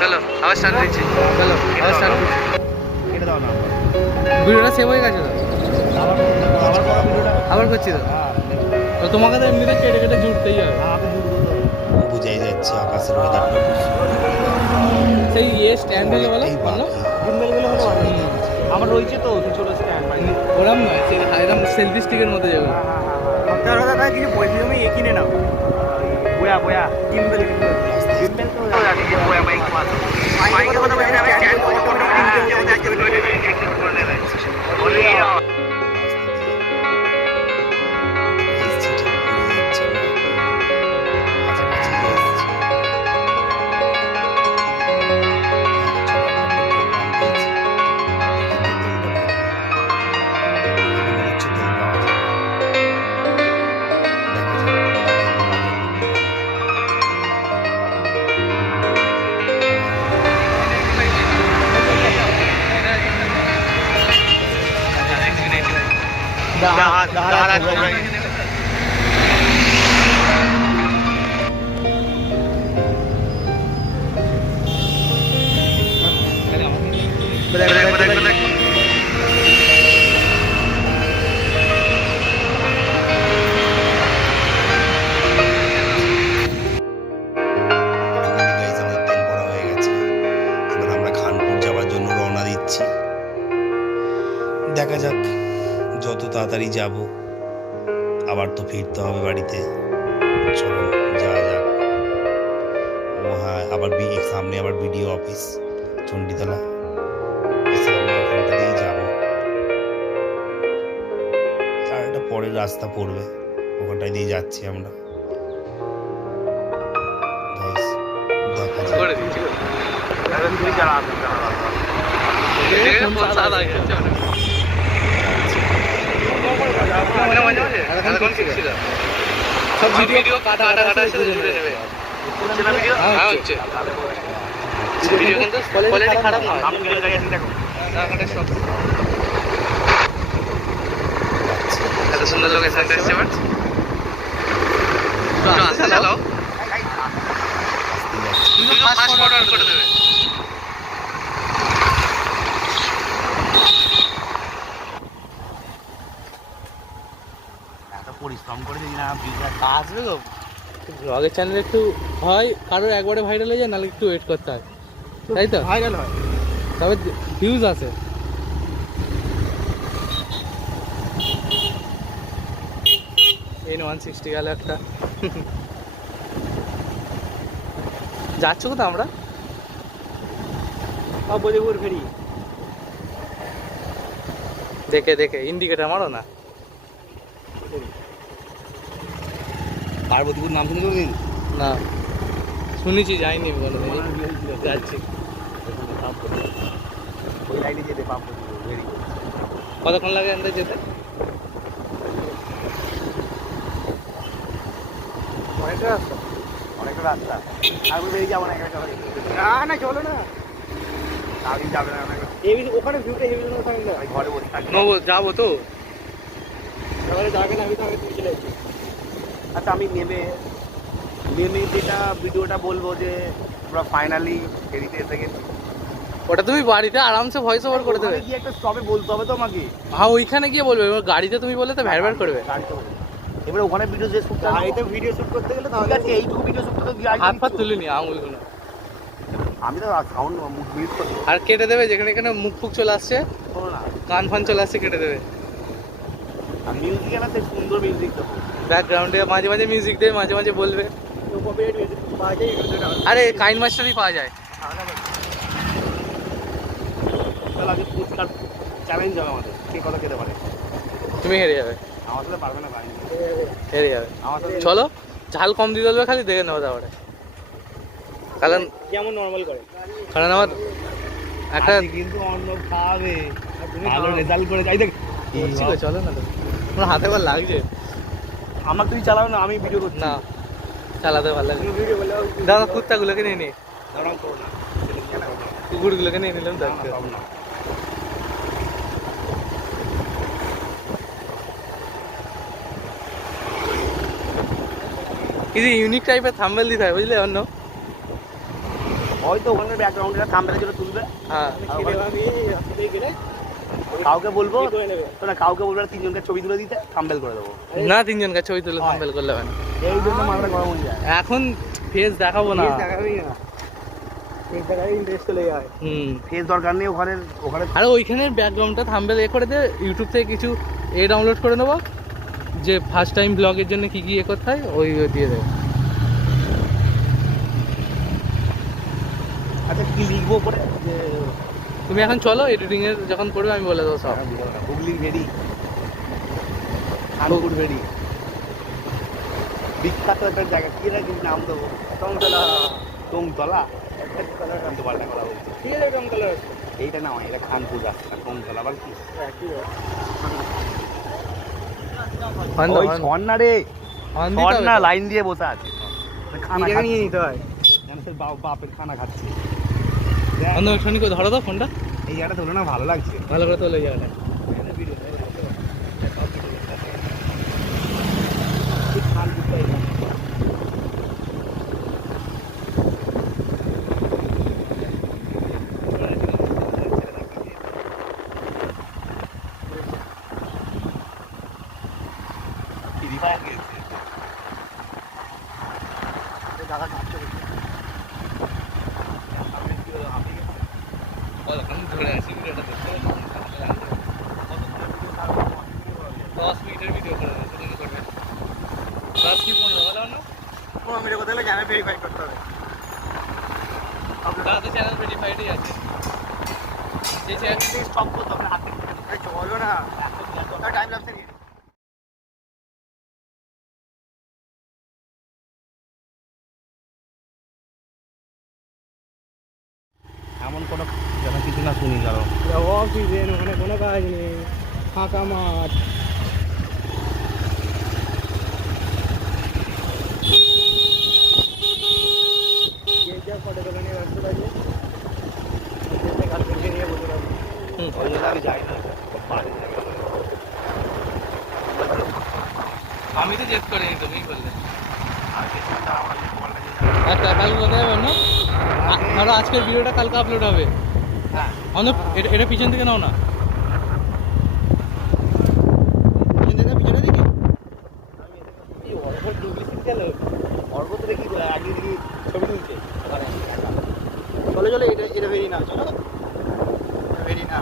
চলো আবার স্টার্ট দিচ্ছি। চলো আবার স্টার্ট কেটে দাও না ভিডিওটা সেভ হয়ে গেছে তো, আবার করো ভিডিওটা। আবার করছি তো। তো তোমাকে তো এমনিতে কেটে কেটে জুড়তেই হবে। বুঝাই যাচ্ছে আকাশের ওয়েদারটা সেই স্ট্যান্ড দিলে বলো বলো জিম্বেল গুলো হলো আমার রয়েছে তো ছোট স্ট্যান্ড ভাই। ওরম নয়, সেই এরকম সেলফি স্টিকের মতো যাবে। আপনার দাদা কিছু বলছি তুমি এ কিনে নাও বয়া বয়া জিম্বেল জিম্বেল তো বয়া বাইক পাস বাইকের কথা বলছি আমি স্ট্যান্ড অটোমেটিক দেখা যাক যত তাড়াতাড়ি যাব, আবার তো ফিরতে হবে বাড়িতে। চলো যাওয়া যাক। ও হ্যাঁ, আবার সামনে আবার বিডিও অফিস চণ্ডীতলা, ওখানটা দিয়েই যাবো। আর একটা পরের রাস্তা পড়বে, ওখানটায় দিয়ে যাচ্ছি আমরা। সব ভিডিও কাটা কাটা কাটা জুড়ে নেবে। হচ্ছে ভিডিও কিন্তু কোয়ালিটি খারাপ নয়। এত সুন্দর লোকেশন এসেছে বাট তো আসতে চালাও তুমি ফাস্ট ফরওয়ার্ড করে দেবে। পরিশ্রম করে দিই না আসবে তো ব্লগের চ্যানেল একটু হয় কারোর একবারে ভাইরাল হয়ে যায়, নাহলে একটু ওয়েট করতে হয়, তাই তো ভাইরাল হয় তবে ভিউজ আসে। N160 গেল একটা। যাচ্ছ কোথাও আমরা? বলিপুর ফেরি দেখে দেখে ইন্ডিকেটার মারো না। পার্বতীপুর নাম শুনে তুমি? না শুনেছি, যাইনি কোনোদিন, যাচ্ছি। ওই লাইনে যেতে পার্বতীপুর ভেরি গুড। কতক্ষণ লাগে এখান থেকে যেতে? অনেকটা রাস্তা, অনেকটা রাস্তা। আমি বেরিয়ে যাবো না, না চলো না, আপনি যাবে না ওখানে ভিউটা হেভি, ওখানে ঘরে বসে থাকি। যাবো তো এবারে যাবে না, আমি তো আগে তুমি চলে এসেছি। আচ্ছা আমি নেমে যেটা ভিডিওটা বলবো যে আমরা ফাইনালি ফেরিতে এসে গেছি, ওটা তুমি বাড়িতে আরামসে ভয়েস ওভার করে দেবে। কি একটা স্টপে বলতে হবে তো আমাকে। হ্যাঁ ওইখানে গিয়ে বলবে, এবার গাড়িতে তুমি বললে তো ভ্যার ভ্যার করবে। এবার ওখানে ভিডিও যে শুট গাড়িতে ভিডিও শুট করতে গেলে তাহলে আছে এইটুকু ভিডিও শুট করতে হাত পা তুলিনি আঙুলগুলো। আমি তো সাউন্ড মিউট করে আর কেটে দেবে যেখানে এখানে মুখ ফুক চলে আসছে, না, কান ফান চলে আসছে, কেটে দেবে। আর মিউজিক না সুন্দর মিউজিক দেবো, ব্যাকগ্রাউন্ডে মাঝে মাঝে মিউজিক দেবে, মাঝে মাঝে বলবে। আরে কাইন মাস্টারই পাওয়া যায়। আগে পুরস্কার চ্যালেঞ্জ হবে আমাদের, কে কথা খেতে পারে। তুমি হেরে যাবে, আমার সাথে পারবে না ভাই, হেরে যাবে। আমার সাথে চলো ঝাল কম দিয়ে দেবে, খালি দেখে নেবো তারপরে। কারণ যেমন নর্মাল করে, কারণ আমার একটা কিন্তু অন্য খাবে, ভালো রেজাল্ট করে যাই দেখ। চলো না তো, তোমার হাতে বার লাগছে। আমাকে তুই চালাও না, আমি ভিডিও করছি না, চালাতে ভালো লাগে। ভিডিও বলে দাদা কুত্তাগুলোকে নিয়ে নি, দাঁড়াও করো না, কুকুরগুলোকে নিয়ে নিলাম তো। কিছু ইউনিক টাইপের থাম্বনেল দিতে হয় বুঝলে, অন্য হয়তো ওখানে ব্যাকগ্রাউন্ডে থাম্বনেলের জন্য তুলবে। হ্যাঁ কাউকে বলবো না, কাউকে বলবো না, তিনজনকে ছবি তুলে দিতে থাম্বনেল করে দেবো। না, তিনজনকে ছবি তুলে থাম্বনেল করলে হবে না। এই জন্য মাথাটা গরম হয়ে যায়। এখন ফেস দেখাবো না। দেখাবেই না, ফেস দেখালে ইন্টারেস্ট চলে যায়। ফেস দরকার নেই ওখানে। আরে ওইখানের ব্যাকগ্রাউন্ডটা থাম্বনেল করে দে, ইউটিউব থেকে কিছু ডাউনলোড করে নেবো, যে ফার্স্ট টাইম ব্লগের জন্য কি কি করতে হয় ওই দিয়ে দেবো। আচ্ছা কি লিখবো পরে? যে তুমি এখন চলো, এডিটিং এর যখন করবে আমি বলে দেবো সব। হুগলির ভেড়ি, খানপুর ভেড়ি, বিখ্যাত একটা জায়গা, কি না কি নাম দেবো? টংতলা। টংতলা কিন্তু পাল্টা করা হয়েছে। ঠিক আছে টংতলা, এইটা না, এটা খানপুর রাস্তা, টংতলা আবার কি? ওই ঝর্ণা রে, ঝর্ণা লাইন দিয়ে বসে আছে, খানা নিয়ে নিতে হয়, মানুষের বাপের খানা খাচ্ছে। শনিকে ধরো তো ফোনটা, এই জায়গাটা তোলো না, ভালো লাগছে, ভালো করে তোলে জায়গাটা। দাদা কাঁপছে। ধরে আসি ভিডিওটা দেখতে 10 মিনিটের ভিডিও করে করবে 10 কি 15 বলো না 15 মিনিট কথা হলে চ্যানেল ভেরিফাই করতে হবে। আপনারা তো চ্যানেল ভেরিফাইডই আছে, যে চ্যানেল স্টপ করতে হবে হাতে চলো না, এত টাইম লাগছে। এমন কোনো যেন কিছু না শুনি, কারণ অক্সিজেন ওখানে কোনো কাজ নেই, ফাঁকা মাঠ। আমি তো চেক করে নি, তুমি বললে আচ্ছা কালকে কোথায় যাবে না? ধরো আজকের ভিডিওটা কালকে আপলোড হবে। হ্যাঁ অনুপ, এটা পিছন থেকে নাও না, পিছনে দেখি অর্ঘ তো দেখি আগে দেখি ছবি তুলছে। চলো চলো, এটা এটা বেরি না, চলো বেরি না।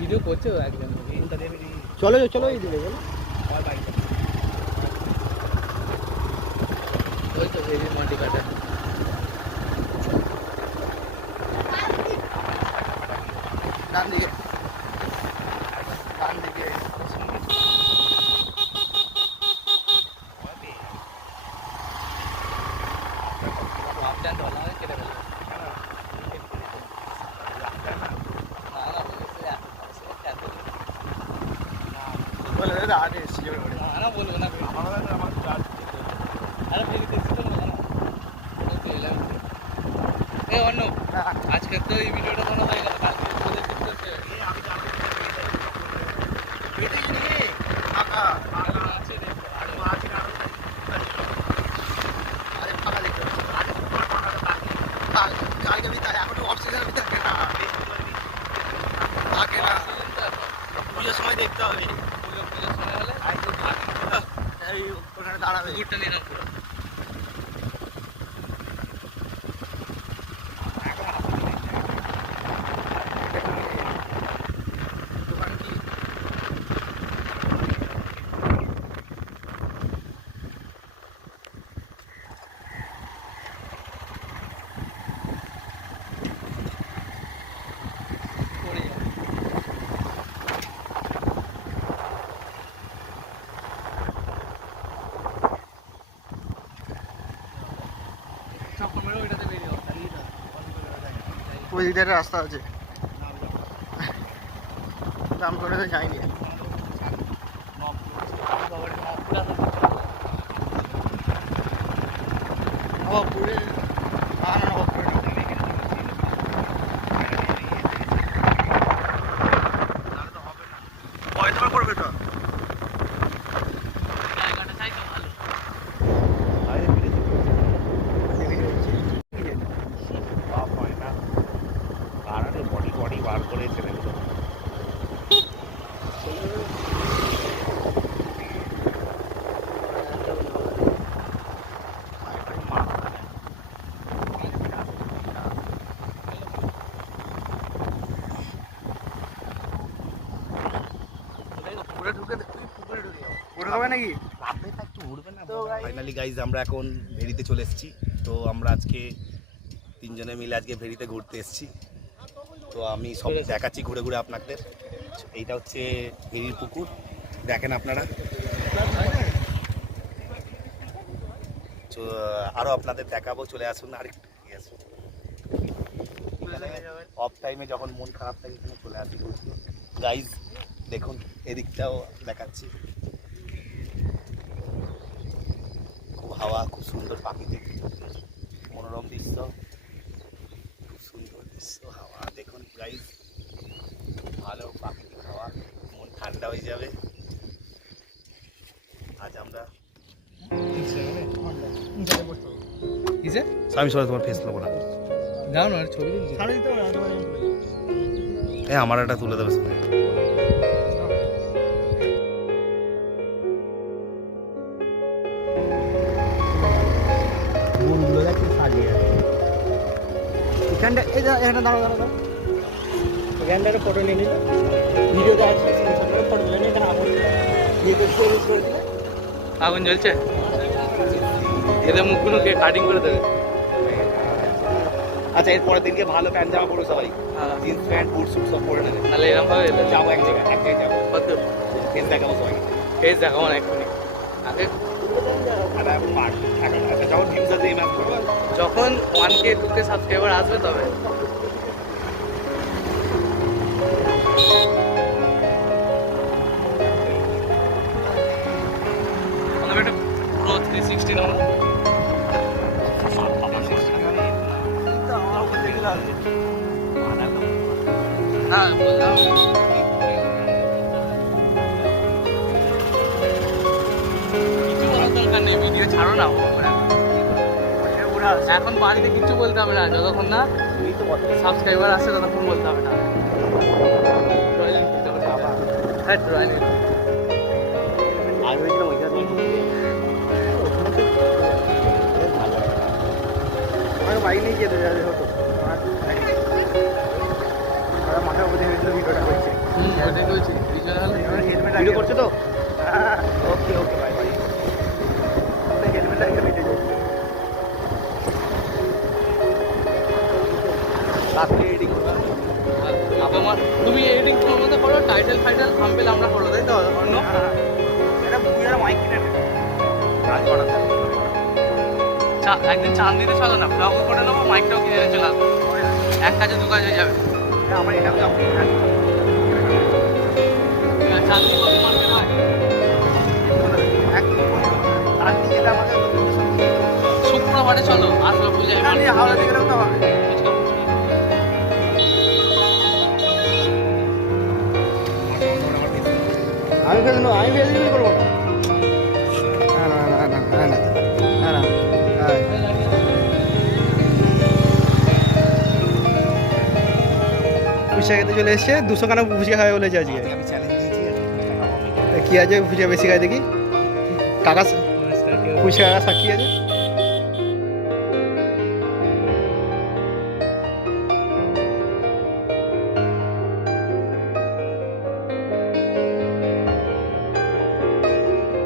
ভিডিও করছে একজন। চলো চলো, এই দিকে চলো। ওই তো ভেরি মাটি কাটা। ডান দিকে, ডান দিকে। আপনার ডলা হয় কেটে ফেলবে। বলবো না, আজকে তো এই ভিডিওটা কোনো হয়ে গেল, কালকে ভিতরে এখন অক্সিজেন ভিতরে থাকে না, পুজোর সময় দেখতে হবে। পুজোর সময় হলে ওখানে দাঁড়াবে, ঘুরটা নিয়ে পুরো। ওই দিকে একটা রাস্তা আছে, দাম করে তো যায়নি। নবাবপুরে নবাবপুরে জায়গাটা চাই তো ভালো। বডি বডি বার করে ছেলেগুলো ফাইনালি গাইজ আমরা এখন ভেড়িতে চলে এসেছি। তো আমরা আজকে তিনজনে মিলে আজকে ভেড়িতে ঘুরতে এসেছি। তো আমি সব দেখাচ্ছি ঘুরে ঘুরে আপনাদের। এইটা হচ্ছে ভেড়ির পুকুর, দেখেন আপনারা। তো আরও আপনাদের দেখাবো, চলে আসুন আরেকটু আসুন। অফ টাইমে যখন মন খারাপ থাকে এখানে চলে আসি গাইজ। দেখুন এদিকটাও দেখাচ্ছি, খুব হাওয়া, খুব সুন্দর প্রাকৃতিক মনোরম দৃশ্য, খুব সুন্দর দৃশ্য, হাওয়া দেখুন গাইজ, ভালো প্রাকৃতিক হাওয়া, মন ঠান্ডা হয়ে যাবে। আজ আমরা আমি সবাই তোমার ফেস নেবো না, যাও না ছবি হ্যাঁ আমার একটা তুলে দেবে। এখানটা এই এখানটা দাঁড়াও দাঁড়াও, এখানটা একটা ফটো নিয়ে নিলে ভিডিওতে আছে, ফটো তুলে নিয়ে এখানে আগুন দিয়ে করে দিলে। আগুন জ্বলছে, এদের মুখগুলোকে কাটিং করে দেবে। আচ্ছা এরপরের দিনকে ভালো প্যান্ট জামা পরো সবাই, জিন্স প্যান্ট বুট সুট সব পরে নেবে, নাহলে এরকম ভাবে যাবো এক জায়গায় যাবো, কত ফেস দেখাবো সবাই, ফেস দেখাবো না এক্ষুনি। আগে যখন ভিউজ আছে এই ম্যাচ করবো, যখন 1K 2K সাবস্ক্রাইবার আসবে তবে। আমি একটা পুরো 360 নেবো। না বললাম কিছু বলার দরকার নেই, ভিডিও ছাড়ো না। এখন বাড়িতে কিচ্ছু বলতে হবে না, যতক্ষণ না সাবস্ক্রাইবার আসছে ততক্ষণ বলতে হবে না। হ্যাঁ ড্রয়িং বাইক নিয়ে যেতে যাবে হতো, মাথার উপরে ভিডিওটা করছে। ওটাই বলছি, হেলমেট ভিডিও করছে তো, ওকে ওকে বাই বাই। হেলমেট লাগিয়ে বেঁচে যাচ্ছে। লাস্টে এডিটিং করবে তোমার, তুমি এডিটিং তোমার মধ্যে করো, টাইটেল ফাইটেল থাম্বনেল আমরা করো, তাই তো? অন্য এটা বুঝার মাইক কিনে কাজ করাতে একদিন চাঁদনিতে চলো না, ব্লগও করে নেবো, মাইকটাও কিনে নিয়ে চলে আসবো, এক কাজে দু কাজ হয়ে যাবে। আমার এটাও যাবো চাঁদনি কত মার্কেট হয়? শুক্রবারে চলো, আসলে বুঝে হাওড়া থেকে তো হবে। আমি ফেলবো, আমি ফেলবি করবো না, না না না না না না না। ফুচকা খেতে চলে এসছে, 200 খানা ফুচকা খাবে বলেছে আজকে। আমি চ্যালেঞ্জ দিয়েছি কি আছে ফুচকা বেশি খায় দেখি, কাকা ফুচকা সাক্ষী আছে।